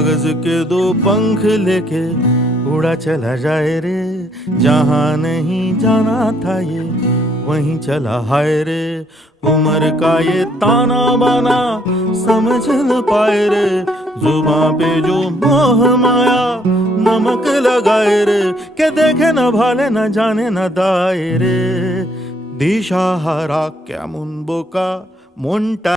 कागज के दो पंख लेके उड़ा चला जाए रे, जहां नहीं जाना था ये वहीं चला हाय रे। उम्र का ये ताना बाना समझ न पाए रे, जुबां पे जो मोह माया नमक लगाए रे, के देखे न भाले न जाने न दाए रे। दिशाहारा केमन बोका মনটা